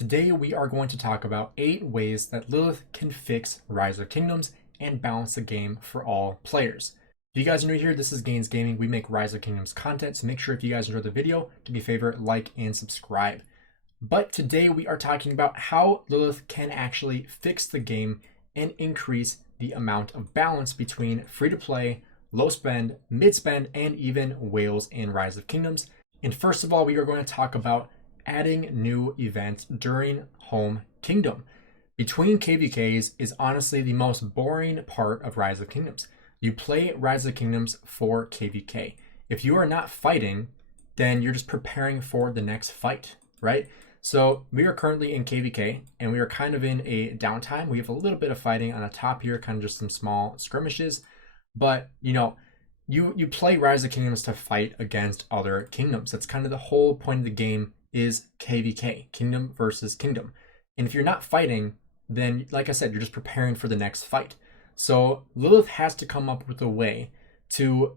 Today we are going to talk about 8 ways that Lilith can fix Rise of Kingdoms and balance the game for all players. If you guys are new here, this is Gainz Gaming. We make Rise of Kingdoms content, so make sure if you guys enjoyed the video, do me a favor, like and subscribe. But today we are talking about how Lilith can actually fix the game and increase the amount of balance between free-to-play, low spend, mid spend, and even whales in Rise of Kingdoms. And first of all, we are going to talk about adding new events during home kingdom. Between KVKs is honestly the most boring part of Rise of Kingdoms. You play Rise of Kingdoms for KVK. If you are not fighting, then you're just preparing for the next fight, right? So we are currently in KVK and we are kind of in a downtime. We have a little bit of fighting on the top here, kind of just some small skirmishes. But you play Rise of Kingdoms to fight against other kingdoms. That's kind of the whole point of the game is KVK, kingdom versus kingdom. And if you're not fighting, then like I said, you're just preparing for the next fight. So Lilith has to come up with a way to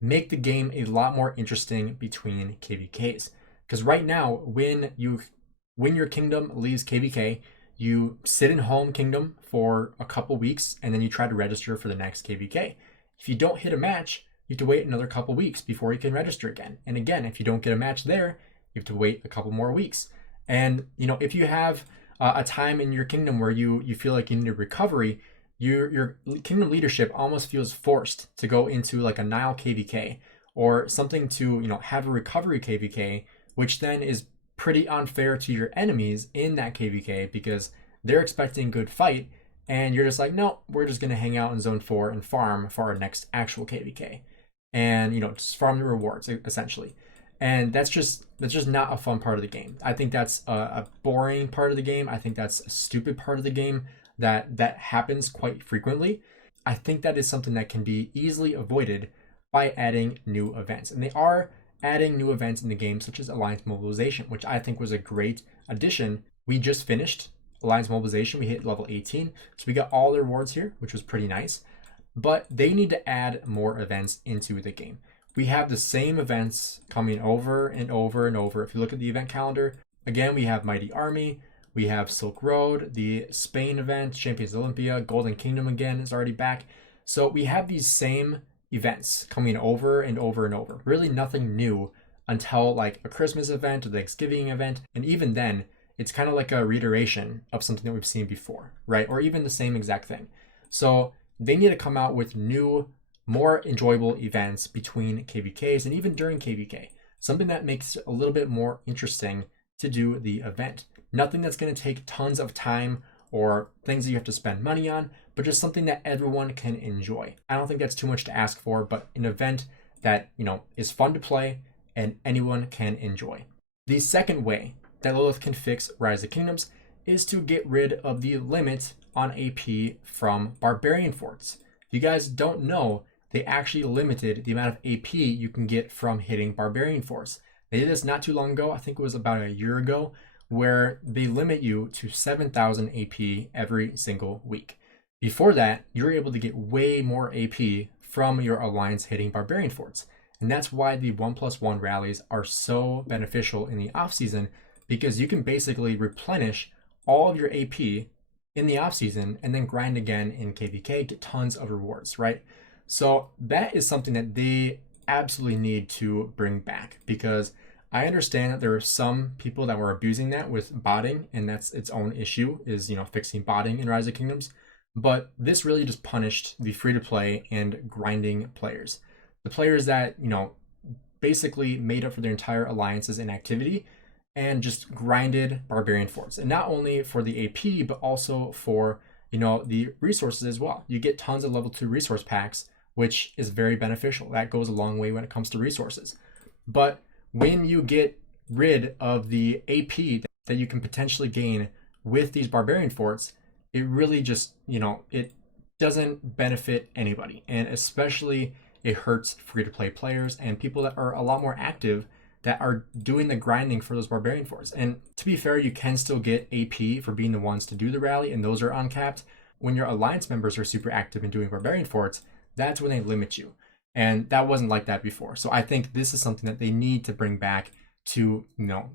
make the game a lot more interesting between KVKs. Because right now, when your kingdom leaves KVK, you sit in home kingdom for a couple weeks and then you try to register for the next KVK. If you don't hit a match, you have to wait another couple weeks before you can register again. And again, if you don't get a match there, you have to wait a couple more weeks. And if you have a time in your kingdom where you feel like you need a recovery, your kingdom leadership almost feels forced to go into like a Nile KVK or something to have a recovery KVK, which then is pretty unfair to your enemies in that KVK because they're expecting good fight and you're just like, no, we're just going to hang out in zone 4 and farm for our next actual KVK and just farm the rewards essentially. And that's just not a fun part of the game. I think that's a boring part of the game. I think that's a stupid part of the game that happens quite frequently. I think that is something that can be easily avoided by adding new events. And they are adding new events in the game, such as Alliance Mobilization, which I think was a great addition. We just finished Alliance Mobilization. We hit level 18. So we got all the rewards here, which was pretty nice. But they need to add more events into the game. We have the same events coming over and over and over. If you look at the event calendar, again, we have Mighty Army, we have Silk Road, the Spain event, Champions Olympia, Golden Kingdom again is already back. So we have these same events coming over and over and over. Really nothing new until like a Christmas event or the Thanksgiving event. And even then, it's kind of like a reiteration of something that we've seen before, right? Or even the same exact thing. So they need to come out with new, more enjoyable events between KVKs and even during KVK. Something that makes it a little bit more interesting to do the event. Nothing that's going to take tons of time or things that you have to spend money on, but just something that everyone can enjoy. I don't think that's too much to ask for, but an event that, is fun to play and anyone can enjoy. The second way that Lilith can fix Rise of Kingdoms is to get rid of the limit on AP from Barbarian Forts. If you guys don't know, they actually limited the amount of AP you can get from hitting Barbarian Forts. They did this not too long ago, I think it was about a year ago, where they limit you to 7,000 AP every single week. Before that, you were able to get way more AP from your alliance hitting Barbarian Forts. And that's why the 1+1 rallies are so beneficial in the off season, because you can basically replenish all of your AP in the off season and then grind again in KVK, get tons of rewards, right? So that is something that they absolutely need to bring back, because I understand that there are some people that were abusing that with botting, and that's its own issue, is fixing botting in Rise of Kingdoms. But this really just punished the free-to-play and grinding players. The players that, basically made up for their entire alliances and activity and just grinded Barbarian Forts. And not only for the AP, but also for, the resources as well. You get tons of level 2 resource packs, which is very beneficial. That goes a long way when it comes to resources. But when you get rid of the AP that you can potentially gain with these Barbarian Forts, it really just, it doesn't benefit anybody. And especially it hurts free-to-play players and people that are a lot more active that are doing the grinding for those Barbarian Forts. And to be fair, you can still get AP for being the ones to do the rally, and those are uncapped. When your alliance members are super active in doing Barbarian Forts, that's when they limit you. And that wasn't like that before. So I think this is something that they need to bring back to,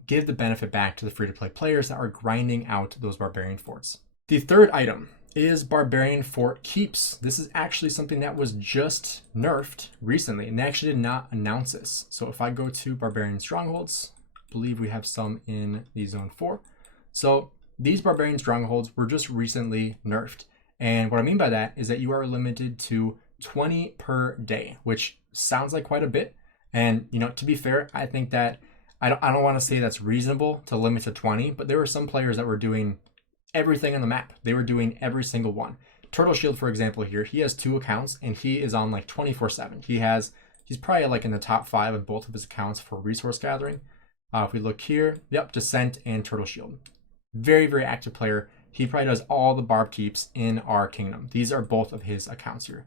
give the benefit back to the free-to-play players that are grinding out those barbarian forts. The third item is Barbarian Fort Keeps. This is actually something that was just nerfed recently, and they actually did not announce this. So if I go to Barbarian Strongholds, I believe we have some in the Zone 4. So these Barbarian Strongholds were just recently nerfed. And what I mean by that is that you are limited to 20 per day, which sounds like quite a bit. And, to be fair, I think that I don't want to say that's reasonable to limit to 20, but there were some players that were doing everything on the map. They were doing every single one. Turtle Shield, for example, here, he has 2 accounts and he is on like 24/7. He's probably like in the top 5 of both of his accounts for resource gathering. If we look here, yep, Descent and Turtle Shield. Very, very active player. He probably does all the Barb Keeps in our kingdom. These are both of his accounts here.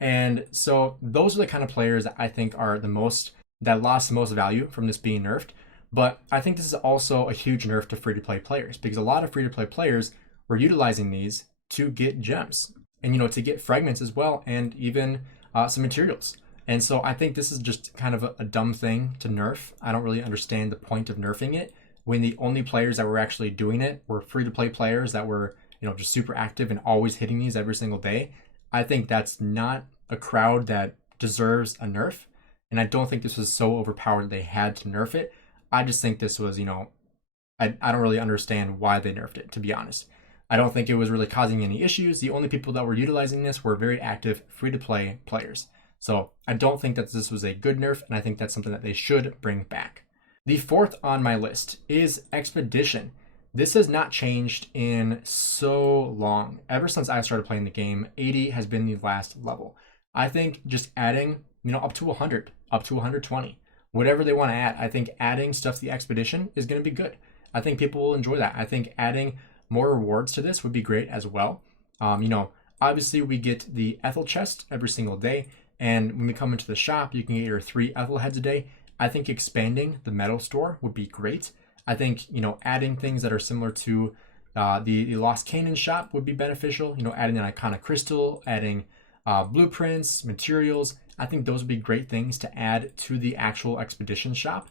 And so those are the kind of players that I think are that lost the most value from this being nerfed. But I think this is also a huge nerf to free-to-play players, because a lot of free-to-play players were utilizing these to get gems and, to get fragments as well, and even some materials. And so I think this is just kind of a dumb thing to nerf. I don't really understand the point of nerfing it when the only players that were actually doing it were free-to-play players that were, just super active and always hitting these every single day. I think that's not a crowd that deserves a nerf. And I don't think this was so overpowered that they had to nerf it. I just think this was, I don't really understand why they nerfed it, to be honest. I don't think it was really causing any issues. The only people that were utilizing this were very active free-to-play players. So I don't think that this was a good nerf, and I think that's something that they should bring back. The fourth on my list is Expedition. This has not changed in so long. Ever since I started playing the game, 80 has been the last level. I think just adding, up to 100, up to 120, whatever they want to add, I think adding stuff to the Expedition is going to be good. I think people will enjoy that. I think adding more rewards to this would be great as well. Obviously we get the Ethel chest every single day, and when we come into the shop, you can get your 3 Ethel heads a day. I think expanding the metal store would be great. I think, adding things that are similar to the Lost Canaan shop would be beneficial. Adding an iconic crystal, adding blueprints, materials. I think those would be great things to add to the actual Expedition shop.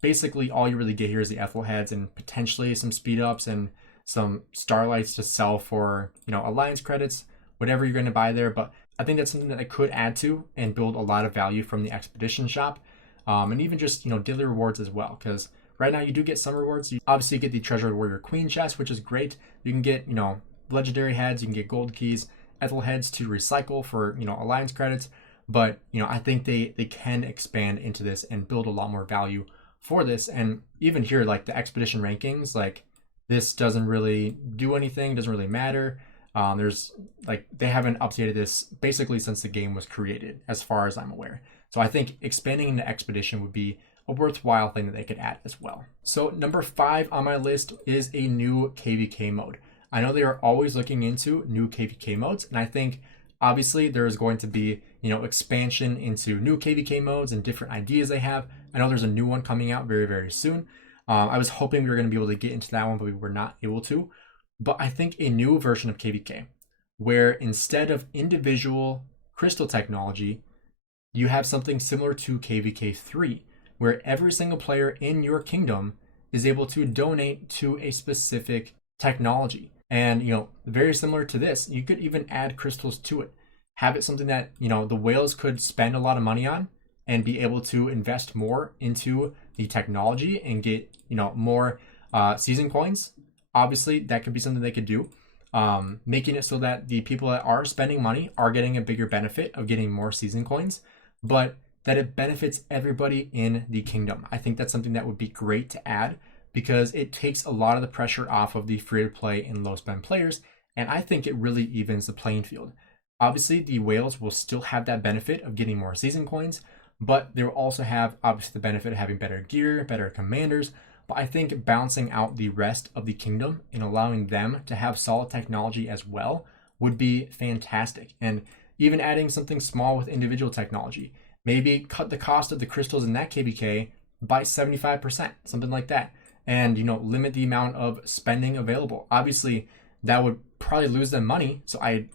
Basically all you really get here is the Ethel heads and potentially some speed ups and some starlights to sell for, alliance credits, whatever you're going to buy there. But I think that's something that I could add to and build a lot of value from the Expedition shop. And even just, daily rewards as well. Because right now you do get some rewards. You obviously get the Treasure Warrior Queen chest, which is great. You can get, legendary heads, you can get gold keys, Ethel heads to recycle for, alliance credits. But, I think they can expand into this and build a lot more value for this. And even here, like the Expedition rankings, like this doesn't really do anything, doesn't really matter. They haven't updated this basically since the game was created, as far as I'm aware. So I think expanding into Expedition would be a worthwhile thing that they could add as well. So number 5 on my list is a new KVK mode. I know they are always looking into new KVK modes, and I think obviously there is going to be, expansion into new KVK modes and different ideas they have. I know there's a new one coming out very, very soon. I was hoping we were going to be able to get into that one, but we were not able to. But I think a new version of KVK, where instead of individual crystal technology, you have something similar to KVK 3, where every single player in your kingdom is able to donate to a specific technology. And, very similar to this, you could even add crystals to it. Have it something that, the whales could spend a lot of money on and be able to invest more into the technology and get, more season coins. Obviously, that could be something they could do. Making it so that the people that are spending money are getting a bigger benefit of getting more season coins, but that it benefits everybody in the kingdom. I think that's something that would be great to add, because it takes a lot of the pressure off of the free-to-play and low-spend players, and I think it really evens the playing field. Obviously, the whales will still have that benefit of getting more season coins, but they will also have, obviously, the benefit of having better gear, better commanders. But I think balancing out the rest of the kingdom and allowing them to have solid technology as well would be fantastic. And even adding something small with individual technology. Maybe cut the cost of the crystals in that KVK by 75%, something like that. And, limit the amount of spending available. Obviously, that would probably lose them money. So I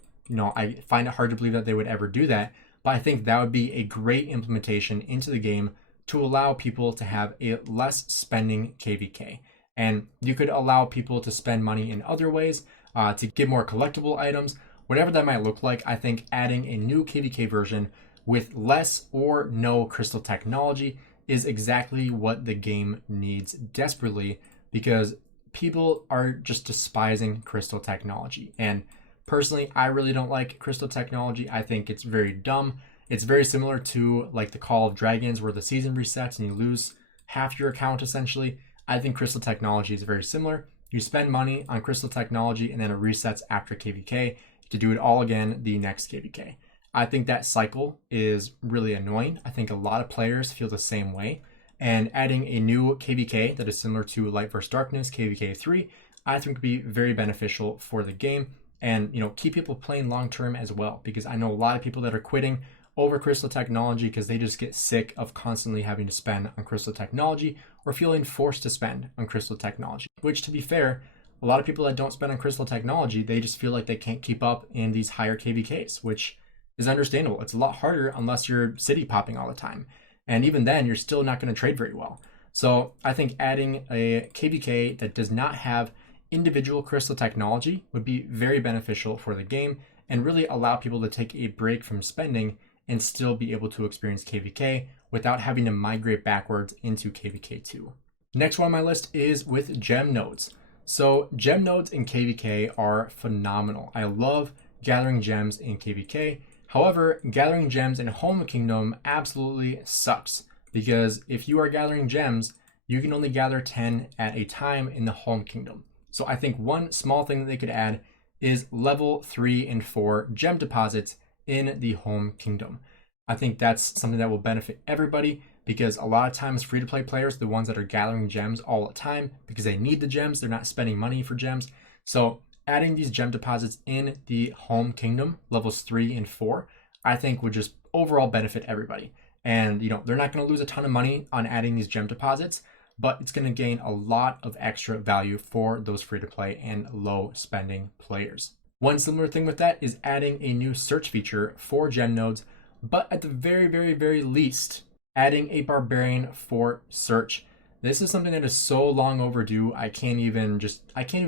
find it hard to believe that they would ever do that. But I think that would be a great implementation into the game to allow people to have a less spending KVK. And you could allow people to spend money in other ways, to get more collectible items, whatever that might look like. I think adding a new KVK version with less or no crystal technology is exactly what the game needs desperately, because people are just despising crystal technology. And personally, I really don't like crystal technology. I think it's very dumb. It's very similar to like the Call of Dragons where the season resets and you lose half your account essentially. I think crystal technology is very similar. You spend money on crystal technology and then it resets after KVK to do it all again the next KVK. I think that cycle is really annoying. I think a lot of players feel the same way. And adding a new KVK that is similar to Light vs Darkness, KVK 3, I think would be very beneficial for the game and keep people playing long term as well, because I know a lot of people that are quitting over crystal technology because they just get sick of constantly having to spend on crystal technology or feeling forced to spend on crystal technology, which, to be fair, a lot of people that don't spend on crystal technology, they just feel like they can't keep up in these higher KVKs, which is understandable. It's a lot harder unless you're city popping all the time. And even then, you're still not going to trade very well. So I think adding a KVK that does not have individual crystal technology would be very beneficial for the game and really allow people to take a break from spending and still be able to experience KVK without having to migrate backwards into KVK 2. Next one on my list is with gem nodes. So gem nodes in KVK are phenomenal. I love gathering gems in KVK. However, gathering gems in Home Kingdom absolutely sucks, because if you are gathering gems, you can only gather 10 at a time in the Home Kingdom. So I think one small thing that they could add is level 3 and 4 gem deposits in the Home Kingdom. I think that's something that will benefit everybody, because a lot of times free-to-play players, the ones that are gathering gems all the time because they need the gems, they're not spending money for gems. So adding these gem deposits in the Home Kingdom, levels 3 and 4, I think would just overall benefit everybody. And they're not going to lose a ton of money on adding these gem deposits, but it's going to gain a lot of extra value for those free-to-play and low-spending players. One similar thing with that is adding a new search feature for gem nodes, but at the very, very, very least, adding a barbarian fort search. This is something that is so long overdue. I can't even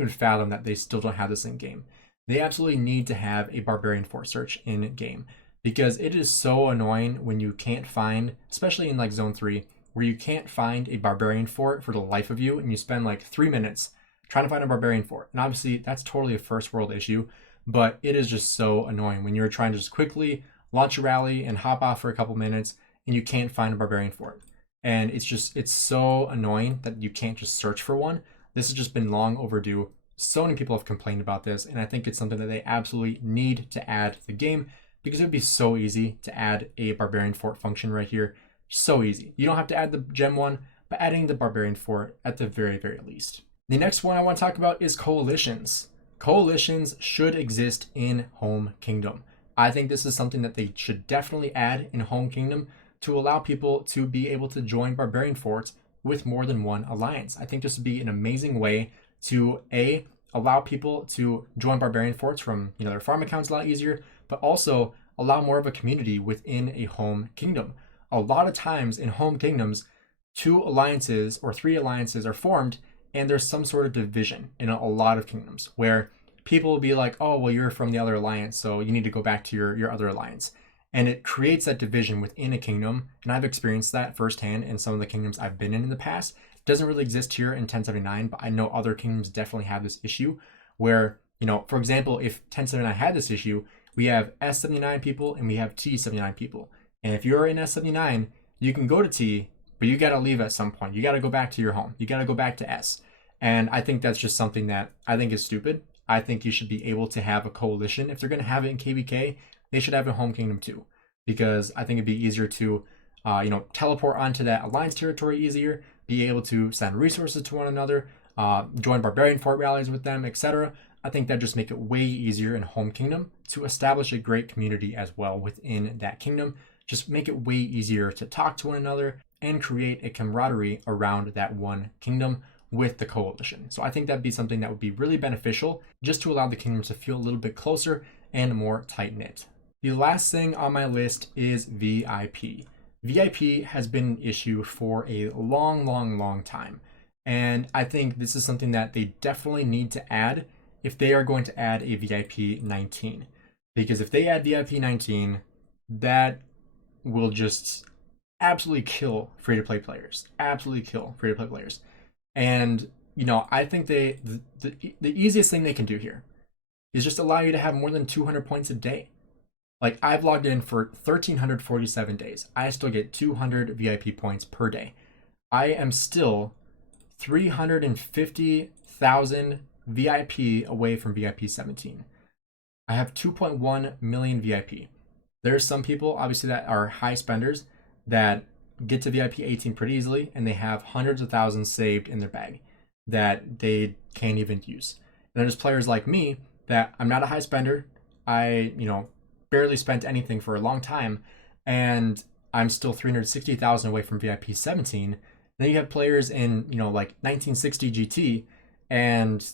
fathom that they still don't have this in game. They absolutely need to have a barbarian fort search in game, because it is so annoying when you can't find, especially in like zone 3, where you can't find a barbarian fort for the life of you and you spend like 3 minutes trying to find a barbarian fort. And obviously that's totally a first world issue, but it is just so annoying when you're trying to just quickly launch a rally and hop off for a couple minutes and you can't find a barbarian fort. And it's so annoying that you can't just search for one. This has just been long overdue. So many people have complained about this, and I think it's something that they absolutely need to add to the game, because it would be so easy to add a barbarian fort function right here. So easy. You don't have to add the gem one, but adding the barbarian fort at the very, very least. The next one I want to talk about is coalitions. Coalitions should exist in Home Kingdom. I think this is something that they should definitely add in Home Kingdom to allow people to be able to join barbarian forts with more than one alliance. I think this would be an amazing way to allow people to join barbarian forts from their farm accounts a lot easier, but also allow more of a community within a Home Kingdom. A lot of times in Home Kingdoms, 2 alliances or 3 alliances are formed, and there's some sort of division in a lot of kingdoms where people will be like, oh, well, you're from the other alliance, so you need to go back to your other alliance. And it creates that division within a kingdom. And I've experienced that firsthand in some of the kingdoms I've been in the past. It doesn't really exist here in 1079, but I know other kingdoms definitely have this issue where, for example, if 1079 had this issue, we have S79 people and we have T79 people. And if you're in S79, you can go to T, but you got to leave at some point. You got to go back to your home. You got to go back to S. And I think that's just something that I think is stupid. I think you should be able to have a coalition. If they're going to have it in KVK, they should have a Home Kingdom too, because I think it'd be easier to, teleport onto that alliance territory easier, be able to send resources to one another, join barbarian fort rallies with them, etc. I think that just make it way easier in Home Kingdom to establish a great community as well within that kingdom. Just make it way easier to talk to one another and create a camaraderie around that one kingdom with the coalition. So I think that'd be something that would be really beneficial, just to allow the kingdoms to feel a little bit closer and more tight-knit. The last thing on my list is VIP. VIP has been an issue for a long time. And I think this is something that they definitely need to add if they are going to add a VIP 19. Because if they add VIP 19, that will just absolutely kill free-to-play players. Absolutely kill free-to-play players. And, I think the easiest thing they can do here is just allow you to have more than 200 points a day. Like, I've logged in for 1,347 days. I still get 200 VIP points per day. I am still 350,000 VIP away from VIP 17. I have 2.1 million VIP. There's some people, obviously, that are high spenders that get to VIP 18 pretty easily, and they have hundreds of thousands saved in their bag that they can't even use. And there's players like me that I'm not a high spender. I, barely spent anything for a long time, and I'm still 360,000 away from VIP 17. Then you have players in, like 1960 GT, and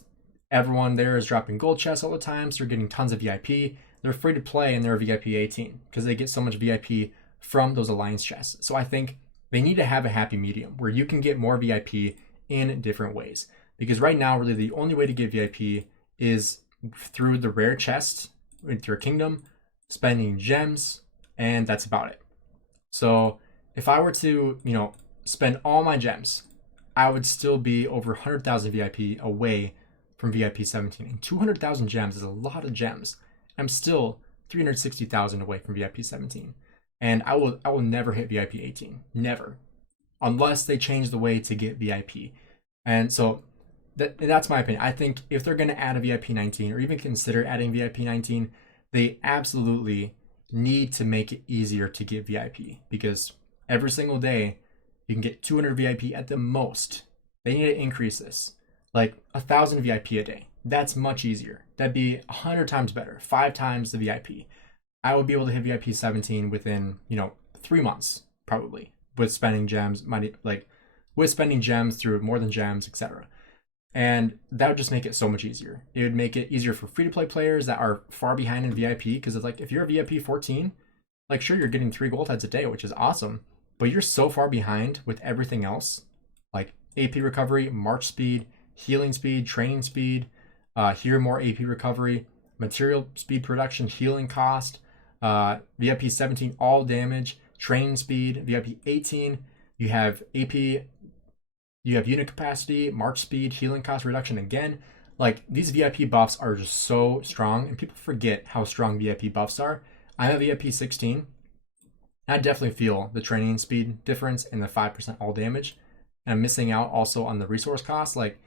everyone there is dropping gold chests all the time, so they're getting tons of VIP. They're free to play and they're VIP 18 because they get so much VIP from those alliance chests. So I think they need to have a happy medium where you can get more VIP in different ways. Because right now, really the only way to get VIP is through the rare chest with your kingdom, spending gems, and that's about it. So if I were to, spend all my gems, I would still be over 100,000 VIP away from VIP 17. And 200,000 gems is a lot of gems. I'm still 360,000 away from VIP 17. And I will never hit VIP 18. Never. Unless they change the way to get VIP. And so that's my opinion. I think if they're going to add a VIP 19 or even consider adding VIP 19, they absolutely need to make it easier to get VIP, because every single day you can get 200 VIP at the most. They need to increase this, like 1,000 VIP a day. That's much easier. That'd be 100 times better, 5 times the VIP. I would be able to hit VIP 17 within 3 months probably, with spending gems, with spending gems through more than gems, etc. And that would just make it so much easier. It would make it easier for free-to-play players that are far behind in VIP, because it's like, if you're a VIP 14, like, sure, you're getting 3 gold heads a day, which is awesome, but you're so far behind with everything else, like AP recovery, march speed, healing speed, training speed, here more AP recovery, material speed production, healing cost, VIP 17 all damage, training speed, VIP 18, you have AP, you have unit capacity, march speed, healing cost reduction again. Like, these VIP buffs are just so strong, and people forget how strong VIP buffs are. I'm a VIP 16. I definitely feel the training speed difference and the 5% all damage. And I'm missing out also on the resource cost. Like,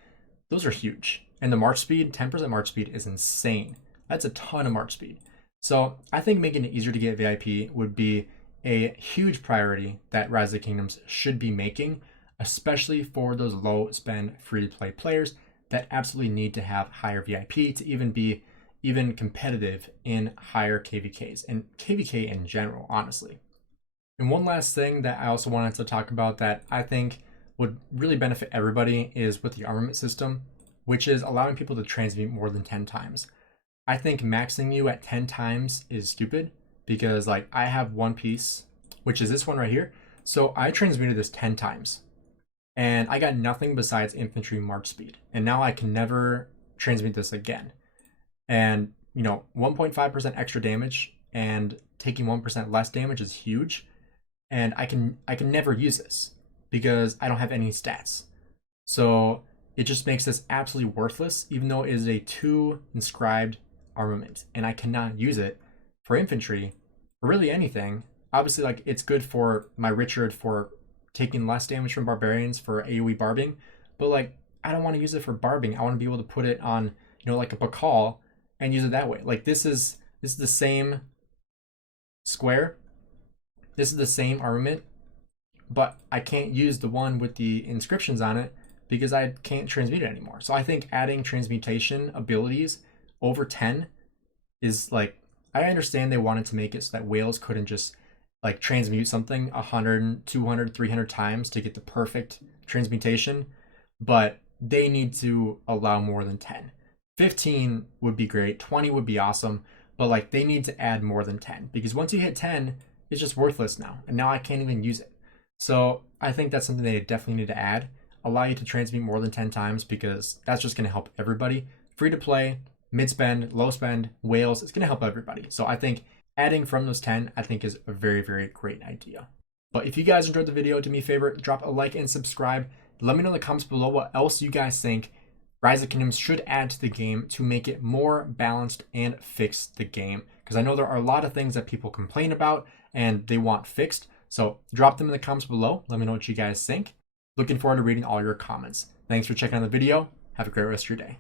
those are huge. And the march speed, 10% march speed is insane. That's a ton of march speed. So I think making it easier to get VIP would be a huge priority that Rise of the Kingdoms should be making, especially for those low spend free to play players that absolutely need to have higher VIP to even be competitive in higher KVKs and KVK in general, honestly. And one last thing that I also wanted to talk about that I think would really benefit everybody is with the armament system, which is allowing people to transmute more than 10 times. I think maxing you at 10 times is stupid, because like, I have one piece, which is this one right here. So I transmuted this 10 times and I got nothing besides infantry march speed. And now I can never transmute this again. And 1.5% extra damage and taking 1% less damage is huge. And I can never use this because I don't have any stats. So it just makes this absolutely worthless, even though it is a 2 inscribed armament, and I cannot use it for infantry or really anything. Obviously, like, it's good for my Richard for taking less damage from barbarians for AoE barbing, but like, I don't want to use it for barbing. I want to be able to put it on, like a Pakal and use it that way. Like, this is the same square. This is the same armament, but I can't use the one with the inscriptions on it because I can't transmute it anymore. So I think adding transmutation abilities over 10 is like, I understand they wanted to make it so that whales couldn't just like transmute something 100, 200, 300 times to get the perfect transmutation, but they need to allow more than 10. 15 would be great, 20 would be awesome, but like, they need to add more than 10, because once you hit 10, is just worthless now, and now I can't even use it. So I think that's something they definitely need to add. Allow you to transmute more than 10 times, because that's just going to help everybody. Free to play, mid spend, low spend, whales, it's going to help everybody. So I think adding from those 10, I think is a very, very great idea. But if you guys enjoyed the video, do me a favor, drop a like and subscribe. Let me know in the comments below what else you guys think Rise of Kingdoms should add to the game to make it more balanced and fix the game. Because I know there are a lot of things that people complain about and they want fixed. So drop them in the comments below. Let me know what you guys think. Looking forward to reading all your comments. Thanks for checking out the video. Have a great rest of your day.